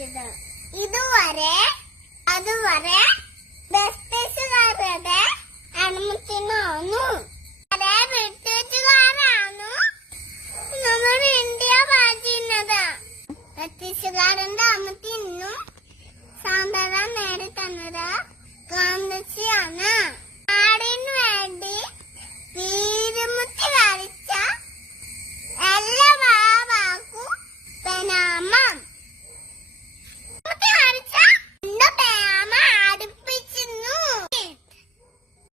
ഭരിച്ചത്. അതുവരെ ബ്രിട്ടീഷുകാരുടെ അനുമതിനാന്നു ബ്രിട്ടീഷുകാരാണ് നമ്മുടെ ഇന്ത്യ ഭരിക്കുന്നത്. ബ്രിട്ടീഷുകാരന്റെ അനുമതി ഇന്നും സ്വാതന്ത്ര്യം നേടിത്തന്നത് ഗാന്ധിജിയാണ്.